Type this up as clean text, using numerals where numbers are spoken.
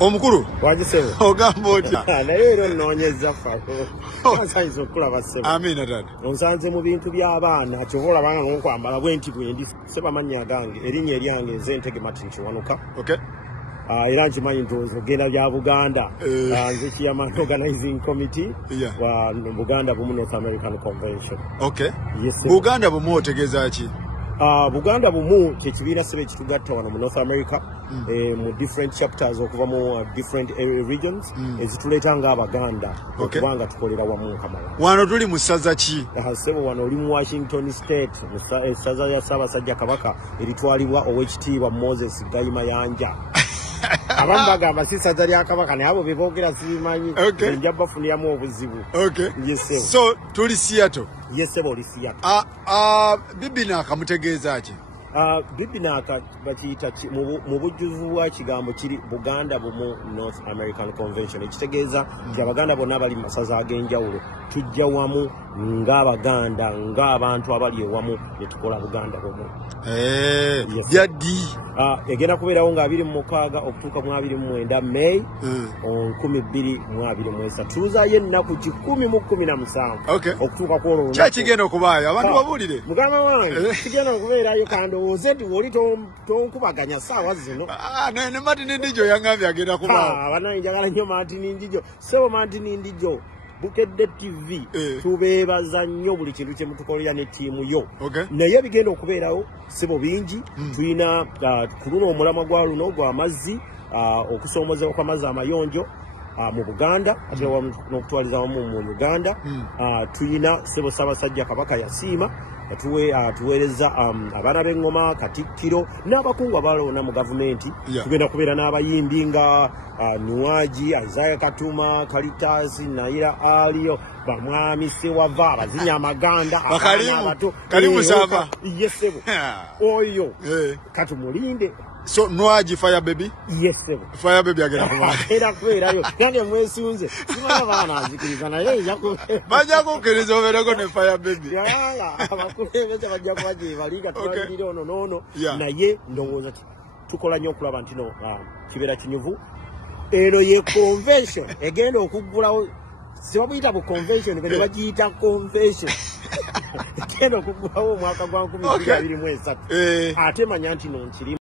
Omukuru wagisebo ogamba otya naye era nnoonyeza fako nsanyisa okulaba ssebo amina tata onsanze mu bintu by'abaana kyova olabanga ng'okwambala bwenti bwendi seba amannya gange erinnya eryange nze Ntege Martin Kiwanuka era nkimanyi ndowooza ogenda bya Buganda nze chairman organizing committee wa Buganda bumu North American Convention. Buganda bumu otegeeza ki? Buganda bumu kyekibiina sebe ekitugatta wano mu North America mu different chapters okuva mu different regions ezituleeta ng'Abaganda okubanga tukolera wamu nkamala. Wano tuli mu ssaza ki? Sebo wano oli mu Washington State mu ssaza ya Ssaabasajja Kabaka eritwalibwa Oweekitiibwa Moses Gayimayanja. Abamu bagamba si ssaza lya Kabaka naye abo be boogera sibimanyi nja bafuniramu obuzibu. So tuli Seattle. Yes, sebo oli Seattle. Bibi nakamutegeeza ki? Bibi naka bakiyita mu bujjuvu bwa kigambo kiri Buganda bumu North American Convention ekitegeeza nti Abaganda bonna abali mu masaza ag'enjawulo tujja wamu ng'Abaganda ng'abantu abali ewamu ne tukola Buganda bumu. Yaddi egenda kubeerawo nga 26 okutuuka mu 29 May 2023 tuzaayo ennaku 10:17 okutuuka ku olwo kyakigenda okubaayo abantu babuulire mugamba wange kigenda okubeerayo kandowooze nti woli tonkubaganya ssaawa zino ne Martin Ndijo yangambye agenda kubaayo banaye njagala nnyo Martin Ndijo sebo Martin Ndijo Bukedde TV tubeebaza nnyo buli kintu kye mutukolera ne ttiimu yo naye bigenda okubeerawo sebo bingi tulina ku luno omulamwa gwa luno gwa amazzi okusoomozebwa kw'amazzi amayonjo mu Buganda ate n'okutwaliza wamu mu Uganda tuyina sebo Ssaabasajja Kabaka yasiima tuweereza abaana b'eŋŋoma Katikkiro n'abakungu abalonda mu gavumenti tugenda kubeera n'abayimbi nga Nuwaji Isaiah Katuma Kalitasi Naira Alio bamwami Sewava abazinya amaganda abato kalimu sava yesebo oyo katumulinde. So Nuwaji Fire Baby? Yes, sir. Fire Baby agera kuba. Era kwera yo. Kandi mwesunze. Simala bana azikiriza naye yako. Bajja kukkiriza obeerako ne Fire Baby. Yala abakulembeze bajja kubaje baliga twalire ono naye ndowooza tukola nnyo okulaba nti no kibeera kinyuvu. Eno ye convention egenda okuggulawo sibabuyita bu convention bene bagiyita convention. Egenda okuggulawo omwaka gwa 2023 ate manya nti no nkiri